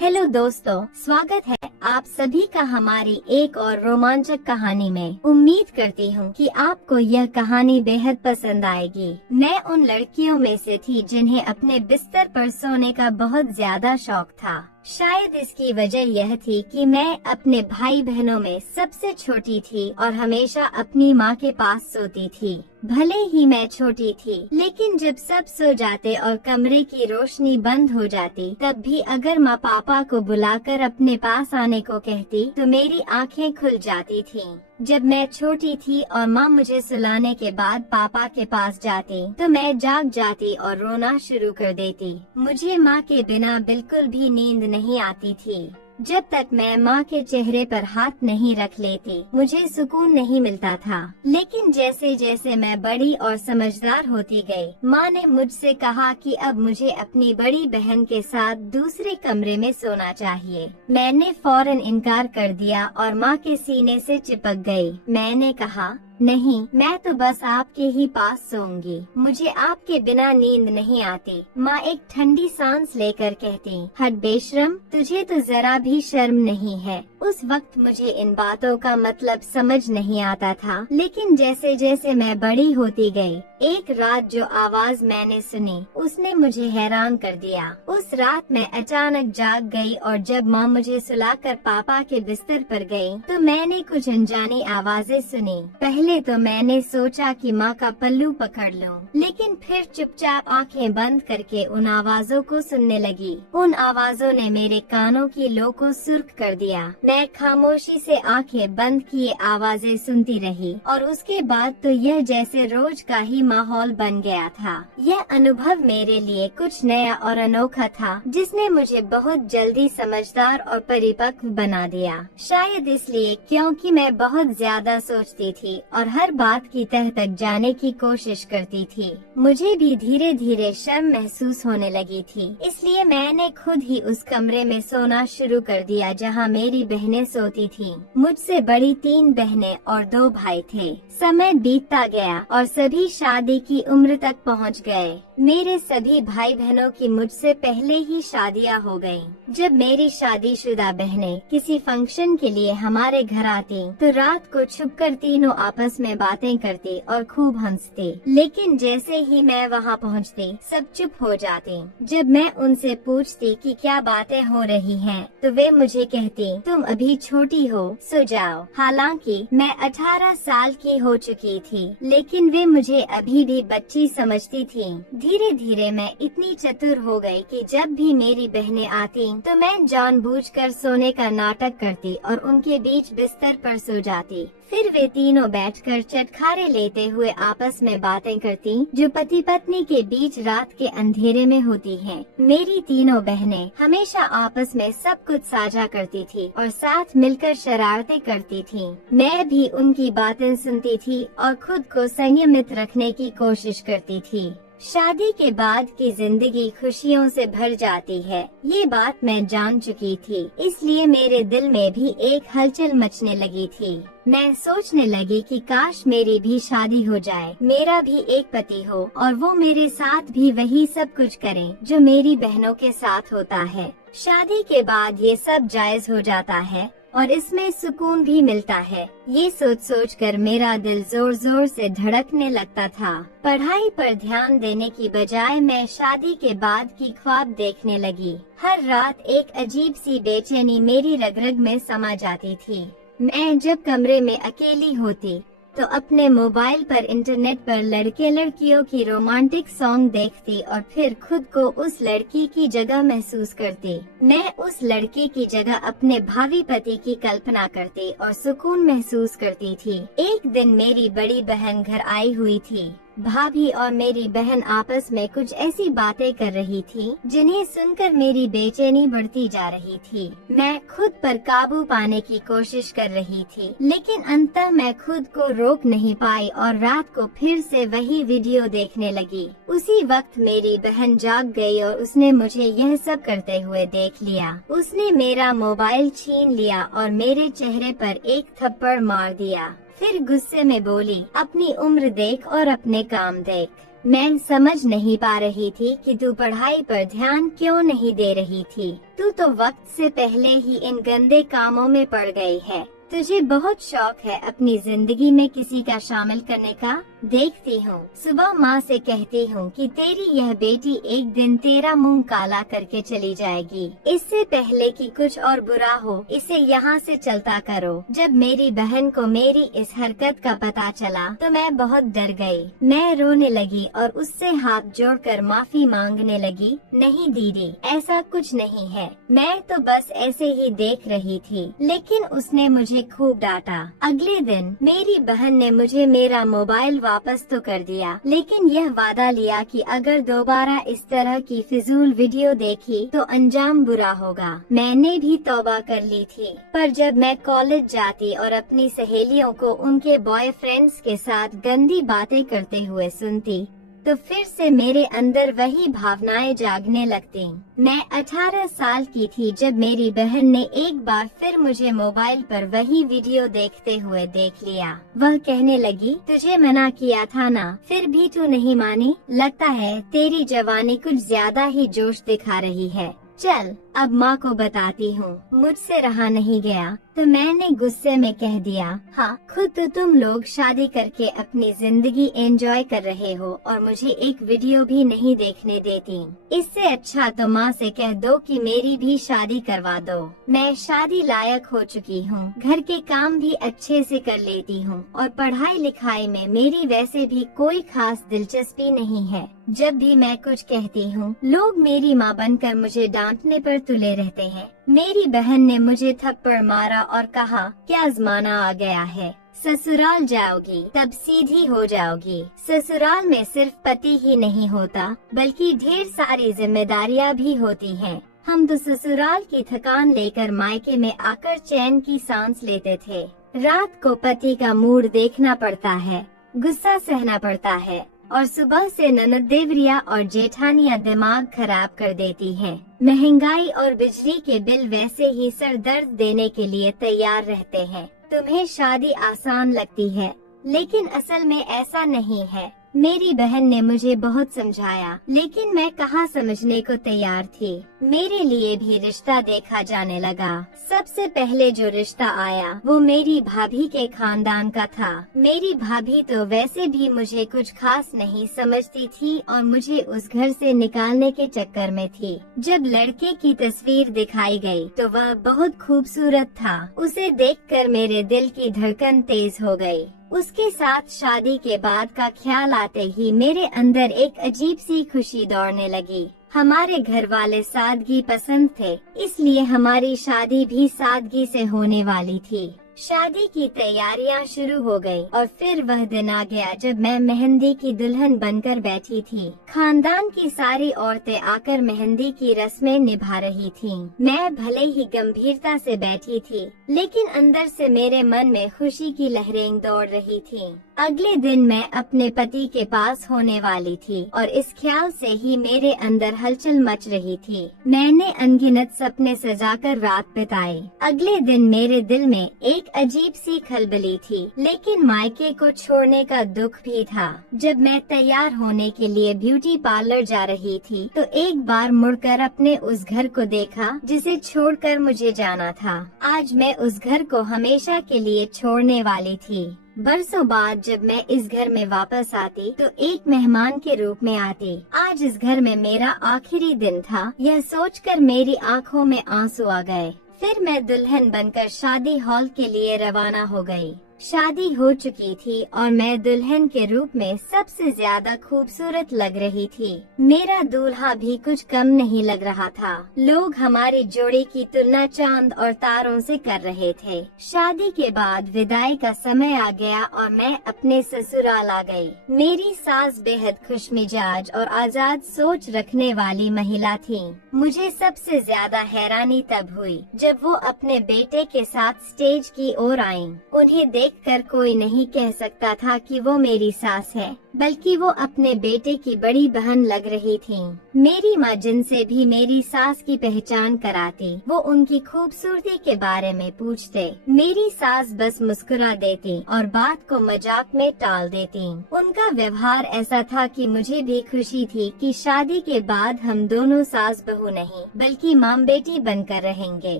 Hello दोस्तों, स्वागत है आप सभी का हमारी एक और रोमांचक कहानी में। उम्मीद करती हूँ कि आपको यह कहानी बेहद पसंद आएगी। मैं उन लड़कियों में से थी जिन्हें अपने बिस्तर पर सोने का बहुत ज्यादा शौक था। शायद इसकी वजह यह थी कि मैं अपने भाई बहनों में सबसे छोटी थी और हमेशा अपनी माँ के पास सोती थी। भले ही मैं छोटी थी, लेकिन जब सब सो जाते और कमरे की रोशनी बंद हो जाती, तब भी अगर माँ पापा को बुलाकर अपने पास आने को कहती तो मेरी आंखें खुल जाती थीं। जब मैं छोटी थी और माँ मुझे सुलाने के बाद पापा के पास जाती तो मैं जाग जाती और रोना शुरू कर देती। मुझे माँ के बिना बिल्कुल भी नींद नहीं आती थी। जब तक मैं माँ के चेहरे पर हाथ नहीं रख लेती, मुझे सुकून नहीं मिलता था। लेकिन जैसे जैसे मैं बड़ी और समझदार होती गई, माँ ने मुझसे कहा कि अब मुझे अपनी बड़ी बहन के साथ दूसरे कमरे में सोना चाहिए। मैंने फौरन इनकार कर दिया और माँ के सीने से चिपक गई। मैंने कहा, नहीं, मैं तो बस आपके ही पास सोऊंगी। मुझे आपके बिना नींद नहीं आती। माँ एक ठंडी सांस लेकर कहती, हट बेशरम, तुझे तो जरा भी शर्म नहीं है। उस वक्त मुझे इन बातों का मतलब समझ नहीं आता था, लेकिन जैसे जैसे मैं बड़ी होती गई, एक रात जो आवाज मैंने सुनी उसने मुझे हैरान कर दिया। उस रात मैं अचानक जाग गई और जब माँ मुझे सुलाकर पापा के बिस्तर पर गई तो मैंने कुछ अनजानी आवाजें सुनी। पहले तो मैंने सोचा कि माँ का पल्लू पकड़ लूं, लेकिन फिर चुपचाप आंखें बंद करके उन आवाजों को सुनने लगी। उन आवाजों ने मेरे कानों की लो को सुर्ख कर दिया। मैं खामोशी से आंखें बंद किए आवाजें सुनती रही और उसके बाद तो यह जैसे रोज का ही माहौल बन गया था। यह अनुभव मेरे लिए कुछ नया और अनोखा था, जिसने मुझे बहुत जल्दी समझदार और परिपक्व बना दिया। शायद इसलिए क्योंकि मैं बहुत ज्यादा सोचती थी और हर बात की तह तक जाने की कोशिश करती थी। मुझे भी धीरे धीरे शर्म महसूस होने लगी थी, इसलिए मैंने खुद ही उस कमरे में सोना शुरू कर दिया जहाँ मेरी बहनें सोती थीं। मुझसे बड़ी 3 बहनें और 2 भाई थे। समय बीतता गया और सभी शादी की उम्र तक पहुँच गए। मेरे सभी भाई बहनों की मुझसे पहले ही शादियां हो गईं। जब मेरी शादीशुदा बहनें किसी फंक्शन के लिए हमारे घर आती तो रात को छुपकर तीनों आपस में बातें करती और खूब हंसती। लेकिन जैसे ही मैं वहां पहुंचती, सब चुप हो जाती। जब मैं उनसे पूछती कि क्या बातें हो रही हैं, तो वे मुझे कहती, तुम अभी छोटी हो, सो जाओ। हालांकि मैं 18 साल की हो चुकी थी, लेकिन वे मुझे अभी भी बच्ची समझती थीं। धीरे धीरे मैं इतनी चतुर हो गई कि जब भी मेरी बहनें आती तो मैं जानबूझकर सोने का नाटक करती और उनके बीच बिस्तर पर सो जाती। फिर वे तीनों बैठकर चटखारे लेते हुए आपस में बातें करती, जो पति पत्नी के बीच रात के अंधेरे में होती हैं। मेरी तीनों बहनें हमेशा आपस में सब कुछ साझा करती थी और साथ मिलकर शरारतें करती थीं। मैं भी उनकी बातें सुनती थी और खुद को संयमित रखने की कोशिश करती थी। शादी के बाद की जिंदगी खुशियों से भर जाती है, ये बात मैं जान चुकी थी, इसलिए मेरे दिल में भी एक हलचल मचने लगी थी। मैं सोचने लगी कि काश मेरी भी शादी हो जाए, मेरा भी एक पति हो और वो मेरे साथ भी वही सब कुछ करे जो मेरी बहनों के साथ होता है। शादी के बाद ये सब जायज हो जाता है और इसमें सुकून भी मिलता है। ये सोच सोच कर मेरा दिल जोर जोर से धड़कने लगता था। पढ़ाई पर ध्यान देने की बजाय मैं शादी के बाद की ख्वाब देखने लगी। हर रात एक अजीब सी बेचैनी मेरी रग रग में समा जाती थी। मैं जब कमरे में अकेली होती तो अपने मोबाइल पर इंटरनेट पर लड़के लड़कियों की रोमांटिक सॉन्ग देखती और फिर खुद को उस लड़की की जगह महसूस करती। मैं उस लड़की की जगह अपने भावी पति की कल्पना करती और सुकून महसूस करती थी। एक दिन मेरी बड़ी बहन घर आई हुई थी। भाभी और मेरी बहन आपस में कुछ ऐसी बातें कर रही थी जिन्हें सुनकर मेरी बेचैनी बढ़ती जा रही थी। मैं खुद पर काबू पाने की कोशिश कर रही थी, लेकिन अंततः मैं खुद को रोक नहीं पाई और रात को फिर से वही वीडियो देखने लगी। उसी वक्त मेरी बहन जाग गई और उसने मुझे यह सब करते हुए देख लिया। उसने मेरा मोबाइल छीन लिया और मेरे चेहरे पर एक थप्पड़ मार दिया। फिर गुस्से में बोली, अपनी उम्र देख और अपने काम देख। मैं समझ नहीं पा रही थी कि तू पढ़ाई पर ध्यान क्यों नहीं दे रही थी। तू तो वक्त से पहले ही इन गंदे कामों में पड़ गई है। तुझे बहुत शौक है अपनी जिंदगी में किसी का शामिल करने का। देखती हूँ सुबह माँ से कहती हूँ कि तेरी यह बेटी एक दिन तेरा मुंह काला करके चली जाएगी। इससे पहले कि कुछ और बुरा हो इसे यहाँ से चलता करो। जब मेरी बहन को मेरी इस हरकत का पता चला तो मैं बहुत डर गई। मैं रोने लगी और उससे हाथ जोड़कर माफी मांगने लगी। नहीं दीदी, ऐसा कुछ नहीं है, मैं तो बस ऐसे ही देख रही थी। लेकिन उसने मुझे खूब डांटा। अगले दिन मेरी बहन ने मुझे मेरा मोबाइल वापस तो कर दिया, लेकिन यह वादा लिया कि अगर दोबारा इस तरह की फिजूल वीडियो देखी तो अंजाम बुरा होगा। मैंने भी तौबा कर ली थी, पर जब मैं कॉलेज जाती और अपनी सहेलियों को उनके बॉयफ्रेंड्स के साथ गंदी बातें करते हुए सुनती तो फिर से मेरे अंदर वही भावनाएं जागने लगती। मैं 18 साल की थी जब मेरी बहन ने एक बार फिर मुझे मोबाइल पर वही वीडियो देखते हुए देख लिया। वह कहने लगी, तुझे मना किया था ना, फिर भी तू नहीं मानी। लगता है तेरी जवानी कुछ ज्यादा ही जोश दिखा रही है। चल अब माँ को बताती हूँ। मुझसे रहा नहीं गया तो मैंने गुस्से में कह दिया, हाँ खुद तो तुम लोग शादी करके अपनी जिंदगी एंजॉय कर रहे हो और मुझे एक वीडियो भी नहीं देखने देती। इससे अच्छा तो माँ से कह दो कि मेरी भी शादी करवा दो। मैं शादी लायक हो चुकी हूँ, घर के काम भी अच्छे से कर लेती हूँ और पढ़ाई लिखाई में मेरी वैसे भी कोई खास दिलचस्पी नहीं है। जब भी मैं कुछ कहती हूँ लोग मेरी माँ बनकर मुझे डांटने पर तुले रहते हैं। मेरी बहन ने मुझे थप्पड़ मारा और कहा, क्या जमाना आ गया है, ससुराल जाओगी तब सीधी हो जाओगी। ससुराल में सिर्फ पति ही नहीं होता बल्कि ढेर सारी जिम्मेदारियां भी होती हैं। हम तो ससुराल की थकान लेकर मायके में आकर चैन की सांस लेते थे। रात को पति का मूड देखना पड़ता है, गुस्सा सहना पड़ता है और सुबह से ननद देवरिया और जेठानियां दिमाग खराब कर देती हैं। महंगाई और बिजली के बिल वैसे ही सर दर्द देने के लिए तैयार रहते हैं। तुम्हें शादी आसान लगती है लेकिन असल में ऐसा नहीं है। मेरी बहन ने मुझे बहुत समझाया लेकिन मैं कहाँ समझने को तैयार थी। मेरे लिए भी रिश्ता देखा जाने लगा। सबसे पहले जो रिश्ता आया वो मेरी भाभी के खानदान का था। मेरी भाभी तो वैसे भी मुझे कुछ खास नहीं समझती थी और मुझे उस घर से निकालने के चक्कर में थी। जब लड़के की तस्वीर दिखाई गई तो वह बहुत खूबसूरत था। उसे देखकर मेरे दिल की धड़कन तेज हो गई। उसके साथ शादी के बाद का ख्याल आते ही मेरे अंदर एक अजीब सी खुशी दौड़ने लगी। हमारे घर वाले सादगी पसंद थे, इसलिए हमारी शादी भी सादगी से होने वाली थी। शादी की तैयारियां शुरू हो गई और फिर वह दिन आ गया जब मैं मेहंदी की दुल्हन बनकर बैठी थी। खानदान की सारी औरतें आकर मेहंदी की रस्में निभा रही थीं। मैं भले ही गंभीरता से बैठी थी लेकिन अंदर से मेरे मन में खुशी की लहरें दौड़ रही थीं। अगले दिन मैं अपने पति के पास होने वाली थी और इस ख्याल से ही मेरे अंदर हलचल मच रही थी। मैंने अनगिनत सपने सजाकर रात बिताई। अगले दिन मेरे दिल में एक अजीब सी खलबली थी लेकिन मायके को छोड़ने का दुख भी था। जब मैं तैयार होने के लिए ब्यूटी पार्लर जा रही थी तो एक बार मुड़कर अपने उस घर को देखा जिसे छोड़कर मुझे जाना था। आज मैं उस घर को हमेशा के लिए छोड़ने वाली थी। बरसों बाद जब मैं इस घर में वापस आती तो एक मेहमान के रूप में आती। आज इस घर में मेरा आखिरी दिन था, यह सोचकर मेरी आंखों में आंसू आ गए। फिर मैं दुल्हन बनकर शादी हॉल के लिए रवाना हो गई। शादी हो चुकी थी और मैं दुल्हन के रूप में सबसे ज्यादा खूबसूरत लग रही थी। मेरा दूल्हा भी कुछ कम नहीं लग रहा था। लोग हमारी जोड़ी की तुलना चांद और तारों से कर रहे थे। शादी के बाद विदाई का समय आ गया और मैं अपने ससुराल आ गई। मेरी सास बेहद खुशमिजाज और आजाद सोच रखने वाली महिला थी। मुझे सबसे ज्यादा हैरानी तब हुई जब वो अपने बेटे के साथ स्टेज की ओर आईं। उन्हें देखकर कोई नहीं कह सकता था कि वो मेरी सास है। बल्कि वो अपने बेटे की बड़ी बहन लग रही थीं। मेरी माँ जिनसे भी मेरी सास की पहचान कराती, वो उनकी खूबसूरती के बारे में पूछते। मेरी सास बस मुस्कुरा देती और बात को मजाक में टाल देती। उनका व्यवहार ऐसा था कि मुझे भी खुशी थी कि शादी के बाद हम दोनों सास बहू नहीं बल्कि माँ बेटी बनकर रहेंगे।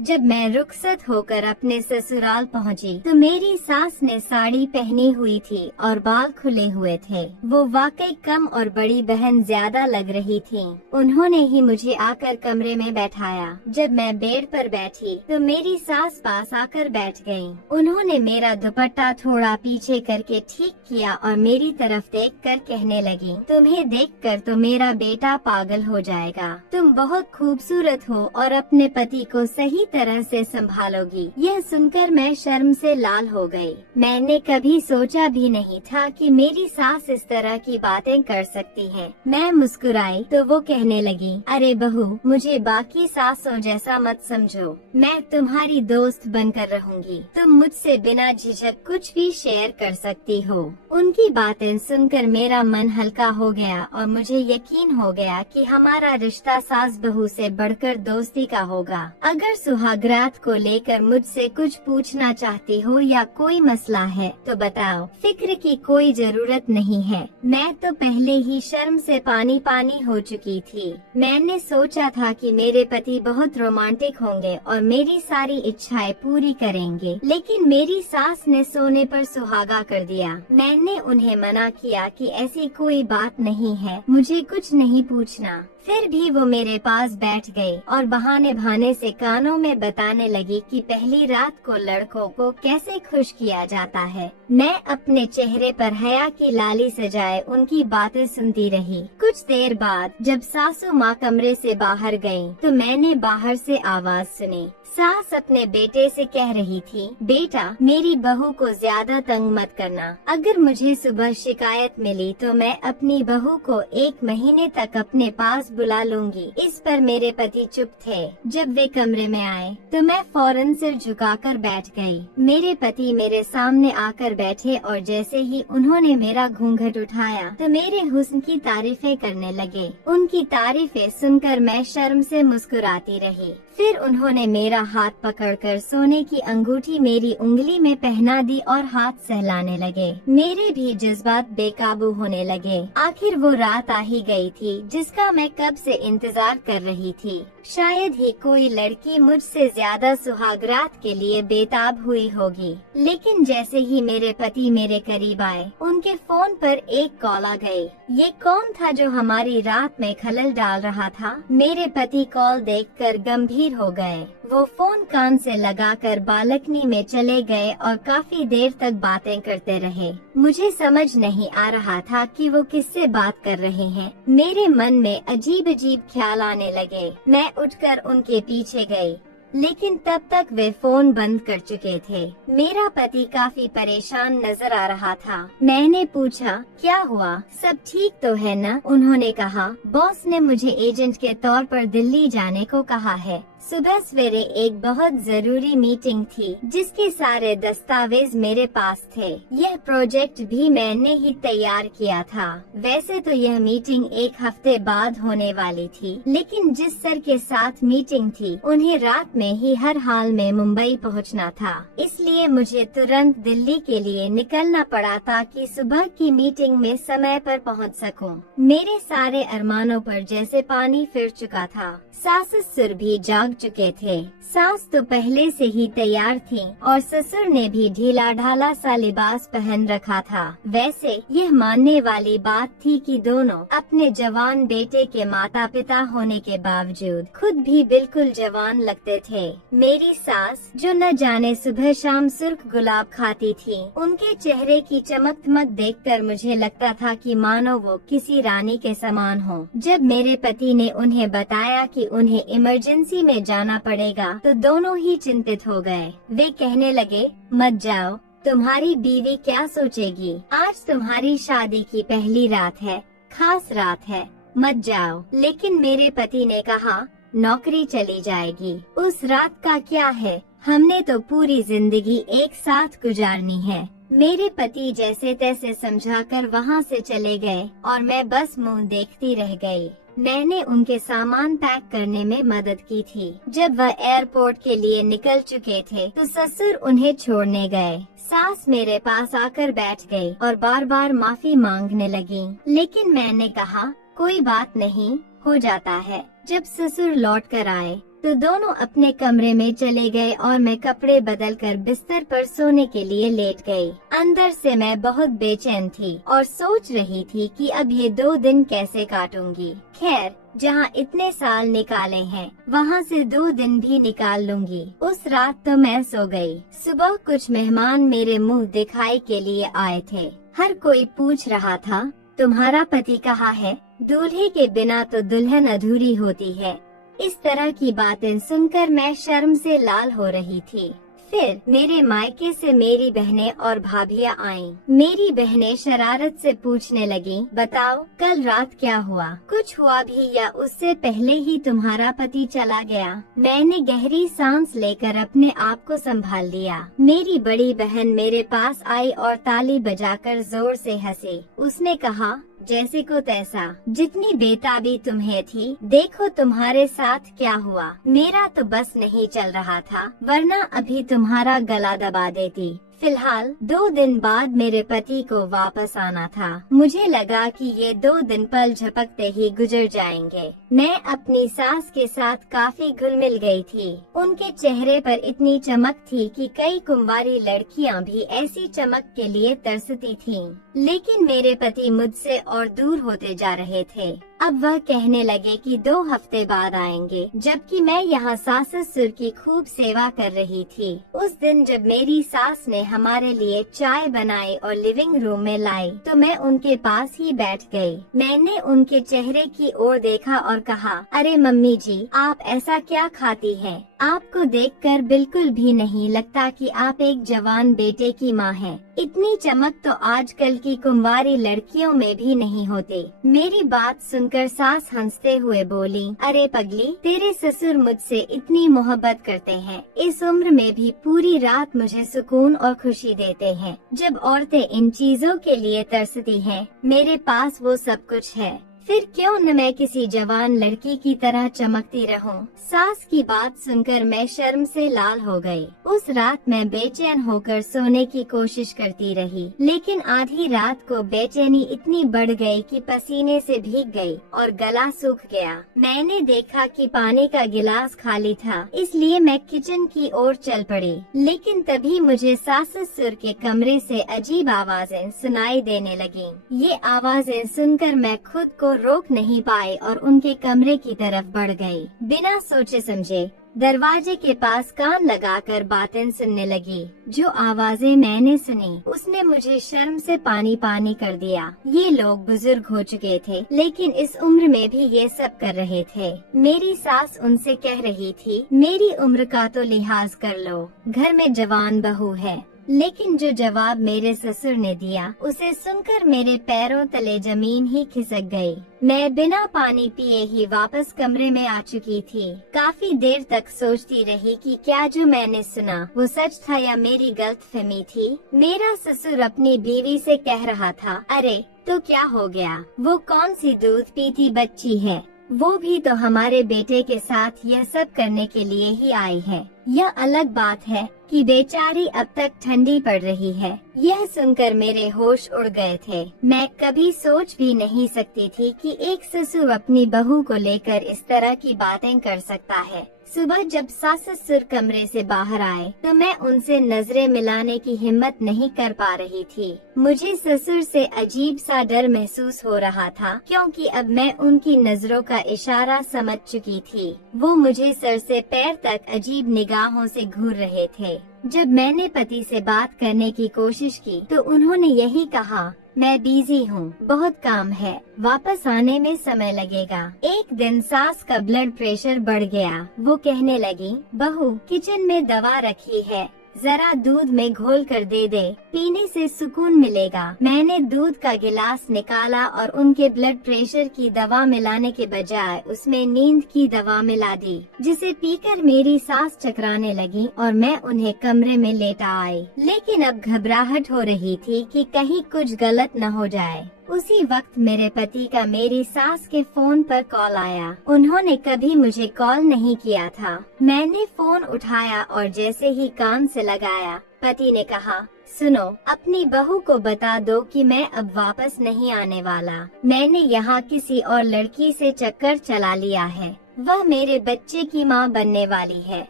जब मैं रुखसत होकर अपने ससुराल पहुंची, तो मेरी सास ने साड़ी पहनी हुई थी और बाल खुले हुए थे। वो वाकई कम और बड़ी बहन ज्यादा लग रही थी। उन्होंने ही मुझे आकर कमरे में बैठाया। जब मैं बेड पर बैठी तो मेरी सास पास आकर बैठ गयी। उन्होंने मेरा दुपट्टा थोड़ा पीछे करके ठीक किया और मेरी तरफ देखकर कहने लगी, तुम्हें देखकर तो मेरा बेटा पागल हो जाएगा। तुम बहुत खूबसूरत हो और अपने पति को सही तरह से संभालोगी। यह सुनकर मैं शर्म से लाल हो गई। मैंने कभी सोचा भी नहीं था कि मेरी सास इस तरह की बातें कर सकती है। मैं मुस्कुराई तो वो कहने लगी, अरे बहू, मुझे बाकी सासों जैसा मत समझो। मैं तुम्हारी दोस्त बनकर रहूंगी। तुम मुझसे बिना झिझक कुछ भी शेयर कर सकती हो। उनकी बातें सुनकर मेरा मन हल्का हो गया और मुझे यकीन हो गया कि हमारा रिश्ता सास बहू से बढ़कर दोस्ती का होगा। अगर सुहागरात को लेकर मुझसे कुछ पूछना चाहती हो या कोई मसला है तो बताओ, फिक्र की कोई जरूरत नहीं है। मैं तो पहले ही शर्म से पानी पानी हो चुकी थी। मैंने सोचा था कि मेरे पति बहुत रोमांटिक होंगे और मेरी सारी इच्छाएं पूरी करेंगे, लेकिन मेरी सास ने सोने पर सुहागा कर दिया। मैंने उन्हें मना किया कि ऐसी कोई बात नहीं है, मुझे कुछ नहीं पूछना। फिर भी वो मेरे पास बैठ गई और बहाने बहाने से कानों में बताने लगी कि पहली रात को लड़कों को कैसे खुश किया जाता है। मैं अपने चेहरे पर हया की लाली सजाए उनकी बातें सुनती रही। कुछ देर बाद जब सासू माँ कमरे से बाहर गयी, तो मैंने बाहर से आवाज सुनी। सास अपने बेटे से कह रही थी, बेटा, मेरी बहू को ज्यादा तंग मत करना। अगर मुझे सुबह शिकायत मिली तो मैं अपनी बहू को 1 महीने तक अपने पास बुला लूंगी। इस पर मेरे पति चुप थे। जब वे कमरे में आए तो मैं फौरन सिर झुकाकर बैठ गई। मेरे पति मेरे सामने आकर बैठे और जैसे ही उन्होंने मेरा घूंघट उठाया तो मेरे हुस्न की तारीफें करने लगे। उनकी तारीफें सुनकर मैं शर्म से मुस्कुराती रही। फिर उन्होंने मेरा हाथ पकड़कर सोने की अंगूठी मेरी उंगली में पहना दी और हाथ सहलाने लगे। मेरे भी जज्बात बेकाबू होने लगे। आखिर वो रात आ ही गई थी जिसका मैं कब से इंतजार कर रही थी। शायद ही कोई लड़की मुझसे ज्यादा सुहागरात के लिए बेताब हुई होगी। लेकिन जैसे ही मेरे पति मेरे करीब आए, उनके फोन पर एक कॉल आ गई। ये कौन था जो हमारी रात में खलल डाल रहा था? मेरे पति कॉल देखकर गंभीर हो गए। वो फोन कान से लगाकर बालकनी में चले गए और काफी देर तक बातें करते रहे। मुझे समझ नहीं आ रहा था कि वो किससे बात कर रहे हैं। मेरे मन में अजीब अजीब ख्याल आने लगे। मैं उठकर उनके पीछे गई, लेकिन तब तक वे फोन बंद कर चुके थे। मेरा पति काफी परेशान नजर आ रहा था। मैंने पूछा, क्या हुआ, सब ठीक तो है ना? उन्होंने कहा, बॉस ने मुझे एजेंट के तौर पर दिल्ली जाने को कहा है। सुबह सवेरे एक बहुत जरूरी मीटिंग थी जिसके सारे दस्तावेज मेरे पास थे। यह प्रोजेक्ट भी मैंने ही तैयार किया था। वैसे तो यह मीटिंग 1 हफ्ते बाद होने वाली थी, लेकिन जिस सर के साथ मीटिंग थी उन्हें रात में ही हर हाल में मुंबई पहुंचना था। इसलिए मुझे तुरंत दिल्ली के लिए निकलना पड़ा ताकि सुबह की मीटिंग में समय पर पहुंच सकूं। मेरे सारे अरमानों पर जैसे पानी फिर चुका था। सास ससुर भी जाग चुके थे। सास तो पहले से ही तैयार थी और ससुर ने भी ढीला ढाला सा लिबास पहन रखा था। वैसे यह मानने वाली बात थी कि दोनों अपने जवान बेटे के माता पिता होने के बावजूद खुद भी बिल्कुल जवान लगते थे। मेरी सास, जो न जाने सुबह शाम सुर्ख गुलाब खाती थी, उनके चेहरे की चमक दमक देखकर मुझे लगता था कि मानो वो किसी रानी के समान हो। जब मेरे पति ने उन्हें बताया कि उन्हें इमरजेंसी में जाना पड़ेगा तो दोनों ही चिंतित हो गए। वे कहने लगे, मत जाओ, तुम्हारी बीवी क्या सोचेगी? आज तुम्हारी शादी की पहली रात है, खास रात है, मत जाओ। लेकिन मेरे पति ने कहा, नौकरी चली जाएगी, उस रात का क्या है, हमने तो पूरी जिंदगी एक साथ गुजारनी है। मेरे पति जैसे तैसे समझाकर वहाँ से चले गए और मैं बस मुंह देखती रह गई। मैंने उनके सामान पैक करने में मदद की थी। जब वह एयरपोर्ट के लिए निकल चुके थे तो ससुर उन्हें छोड़ने गए। सास मेरे पास आकर बैठ गई और बार बार माफी मांगने लगी, लेकिन मैंने कहा कोई बात नहीं, हो जाता है। जब ससुर लौट कर आए तो दोनों अपने कमरे में चले गए और मैं कपड़े बदलकर बिस्तर पर सोने के लिए लेट गई। अंदर से मैं बहुत बेचैन थी और सोच रही थी कि अब ये 2 दिन कैसे काटूंगी। खैर, जहाँ इतने साल निकाले हैं वहाँ से 2 दिन भी निकाल लूंगी। उस रात तो मैं सो गई। सुबह कुछ मेहमान मेरे मुंह दिखाई के लिए आए थे। हर कोई पूछ रहा था, तुम्हारा पति कहाँ है? दूल्हे के बिना तो दुल्हन अधूरी होती है। इस तरह की बातें सुनकर मैं शर्म से लाल हो रही थी। फिर मेरे मायके से मेरी बहनें और भाभियां आईं। मेरी बहनें शरारत से पूछने लगीं, बताओ कल रात क्या हुआ? कुछ हुआ भी या उससे पहले ही तुम्हारा पति चला गया? मैंने गहरी सांस लेकर अपने आप को संभाल लिया। मेरी बड़ी बहन मेरे पास आई और ताली बजाकर जोर से हंसी। उसने कहा, जैसे को तैसा, जितनी बेताबी तुम्हें थी, देखो तुम्हारे साथ क्या हुआ। मेरा तो बस नहीं चल रहा था, वरना अभी तुम्हारा गला दबा देती। फिलहाल 2 दिन बाद मेरे पति को वापस आना था। मुझे लगा कि ये 2 दिन पल झपकते ही गुजर जाएंगे। मैं अपनी सास के साथ काफी घुल मिल गई थी। उनके चेहरे पर इतनी चमक थी कि कई कुंवारी लड़कियां भी ऐसी चमक के लिए तरसती थीं। लेकिन मेरे पति मुझसे और दूर होते जा रहे थे। अब वह कहने लगे कि 2 हफ्ते बाद आएंगे, जबकि मैं यहाँ सास ससुर की खूब सेवा कर रही थी। उस दिन जब मेरी सास ने हमारे लिए चाय बनाई और लिविंग रूम में लाई तो मैं उनके पास ही बैठ गई। मैंने उनके चेहरे की ओर देखा और कहा, अरे मम्मी जी, आप ऐसा क्या खाती हैं? आपको देखकर बिल्कुल भी नहीं लगता कि आप एक जवान बेटे की माँ हैं। इतनी चमक तो आजकल की कुंवारी लड़कियों में भी नहीं होती। मेरी बात सुनकर सास हंसते हुए बोली, अरे पगली, तेरे ससुर मुझसे इतनी मोहब्बत करते हैं। इस उम्र में भी पूरी रात मुझे सुकून और खुशी देते हैं। जब औरतें इन चीजों के लिए तरसती हैं, मेरे पास वो सब कुछ है। फिर क्यों न मैं किसी जवान लड़की की तरह चमकती रहूं। सास की बात सुनकर मैं शर्म से लाल हो गई। उस रात मैं बेचैन होकर सोने की कोशिश करती रही, लेकिन आधी रात को बेचैनी इतनी बढ़ गई कि पसीने से भीग गई और गला सूख गया। मैंने देखा कि पानी का गिलास खाली था, इसलिए मैं किचन की ओर चल पड़ी। लेकिन तभी मुझे सास ससुर के कमरे से अजीब आवाजें सुनाई देने लगीं। ये आवाजें सुनकर मैं खुद को रोक नहीं पाई और उनके कमरे की तरफ बढ़ गई। बिना सोचे समझे दरवाजे के पास कान लगाकर बातें सुनने लगी। जो आवाजें मैंने सुनी उसने मुझे शर्म से पानी पानी कर दिया। ये लोग बुजुर्ग हो चुके थे, लेकिन इस उम्र में भी ये सब कर रहे थे। मेरी सास उनसे कह रही थी, मेरी उम्र का तो लिहाज कर लो, घर में जवान बहू है। लेकिन जो जवाब मेरे ससुर ने दिया उसे सुनकर मेरे पैरों तले जमीन ही खिसक गई। मैं बिना पानी पिए ही वापस कमरे में आ चुकी थी। काफी देर तक सोचती रही कि क्या जो मैंने सुना वो सच था या मेरी गलतफहमी थी। मेरा ससुर अपनी बीवी से कह रहा था, अरे तो क्या हो गया, वो कौन सी दूध पीती बच्ची है, वो भी तो हमारे बेटे के साथ यह सब करने के लिए ही आई है। यह अलग बात है कि बेचारी अब तक ठंडी पड़ रही है। यह सुनकर मेरे होश उड़ गए थे। मैं कभी सोच भी नहीं सकती थी कि एक ससुर अपनी बहू को लेकर इस तरह की बातें कर सकता है। सुबह जब सास ससुर कमरे से बाहर आए तो मैं उनसे नजरें मिलाने की हिम्मत नहीं कर पा रही थी। मुझे ससुर से अजीब सा डर महसूस हो रहा था, क्योंकि अब मैं उनकी नजरों का इशारा समझ चुकी थी। वो मुझे सर से पैर तक अजीब निगाहों से घूर रहे थे। जब मैंने पति से बात करने की कोशिश की तो उन्होंने यही कहा, मैं बिजी हूँ, बहुत काम है, वापस आने में समय लगेगा। एक दिन सास का ब्लड प्रेशर बढ़ गया। वो कहने लगी, बहू किचन में दवा रखी है, जरा दूध में घोल कर दे दे, पीने से सुकून मिलेगा। मैंने दूध का गिलास निकाला और उनके ब्लड प्रेशर की दवा मिलाने के बजाय उसमें नींद की दवा मिला दी, जिसे पीकर मेरी सांस चकराने लगी और मैं उन्हें कमरे में लेटा आई। लेकिन अब घबराहट हो रही थी कि कहीं कुछ गलत न हो जाए। उसी वक्त मेरे पति का मेरी सास के फोन पर कॉल आया। उन्होंने कभी मुझे कॉल नहीं किया था। मैंने फोन उठाया और जैसे ही कान से लगाया, पति ने कहा, सुनो, अपनी बहू को बता दो कि मैं अब वापस नहीं आने वाला। मैंने यहाँ किसी और लड़की से चक्कर चला लिया है। वह मेरे बच्चे की माँ बनने वाली है।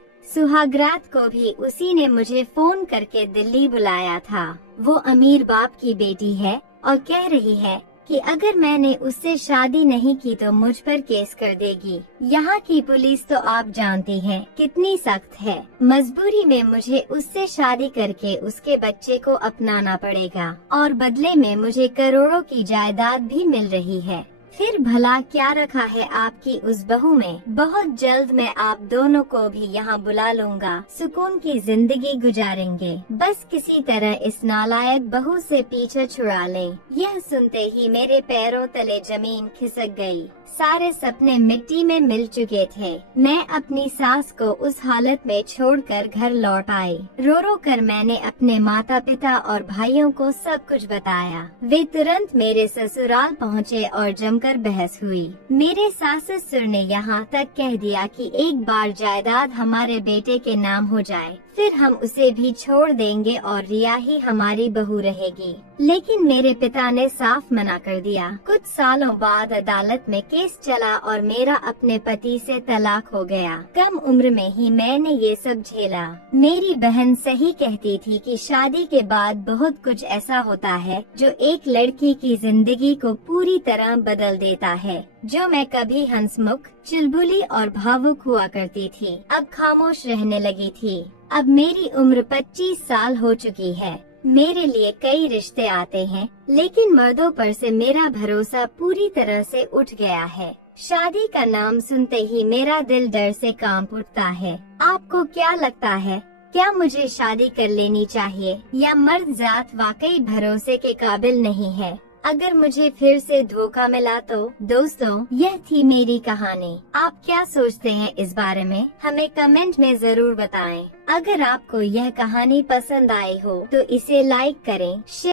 सुहागरात को भी उसी ने मुझे फोन करके दिल्ली बुलाया था। वो अमीर बाप की बेटी है और कह रही है कि अगर मैंने उससे शादी नहीं की तो मुझ पर केस कर देगी। यहाँ की पुलिस तो आप जानती हैं कितनी सख्त है। मजबूरी में मुझे उससे शादी करके उसके बच्चे को अपनाना पड़ेगा और बदले में मुझे करोड़ों की जायदाद भी मिल रही है। फिर भला क्या रखा है आपकी उस बहू में। बहुत जल्द मैं आप दोनों को भी यहाँ बुला लूँगा। सुकून की जिंदगी गुजारेंगे। बस किसी तरह इस नालायक बहू से पीछे छुड़ा लें। यह सुनते ही मेरे पैरों तले जमीन खिसक गई। सारे सपने मिट्टी में मिल चुके थे। मैं अपनी सास को उस हालत में छोड़कर घर लौट आई। रो रो कर मैंने अपने माता पिता और भाइयों को सब कुछ बताया। वे तुरंत मेरे ससुराल पहुँचे और जमकर बहस हुई। मेरे सास ससुर ने यहाँ तक कह दिया कि एक बार जायदाद हमारे बेटे के नाम हो जाए, फिर हम उसे भी छोड़ देंगे और रिया ही हमारी बहू रहेगी। लेकिन मेरे पिता ने साफ मना कर दिया। कुछ सालों बाद अदालत में केस चला और मेरा अपने पति से तलाक हो गया। कम उम्र में ही मैंने ये सब झेला। मेरी बहन सही कहती थी कि शादी के बाद बहुत कुछ ऐसा होता है जो एक लड़की की जिंदगी को पूरी तरह बदल देता है। जो मैं कभी हंसमुख, चुलबुली और भावुक हुआ करती थी, अब खामोश रहने लगी थी। अब मेरी उम्र 25 साल हो चुकी है। मेरे लिए कई रिश्ते आते हैं, लेकिन मर्दों पर से मेरा भरोसा पूरी तरह से उठ गया है। शादी का नाम सुनते ही मेरा दिल डर से कांप उठता है। आपको क्या लगता है, क्या मुझे शादी कर लेनी चाहिए या मर्द जात वाकई भरोसे के काबिल नहीं है? अगर मुझे फिर से धोखा मिला तो? दोस्तों, यह थी मेरी कहानी। आप क्या सोचते हैं इस बारे में? हमें कमेंट में जरूर बताएं। अगर आपको यह कहानी पसंद आई हो तो इसे लाइक करें, शेयर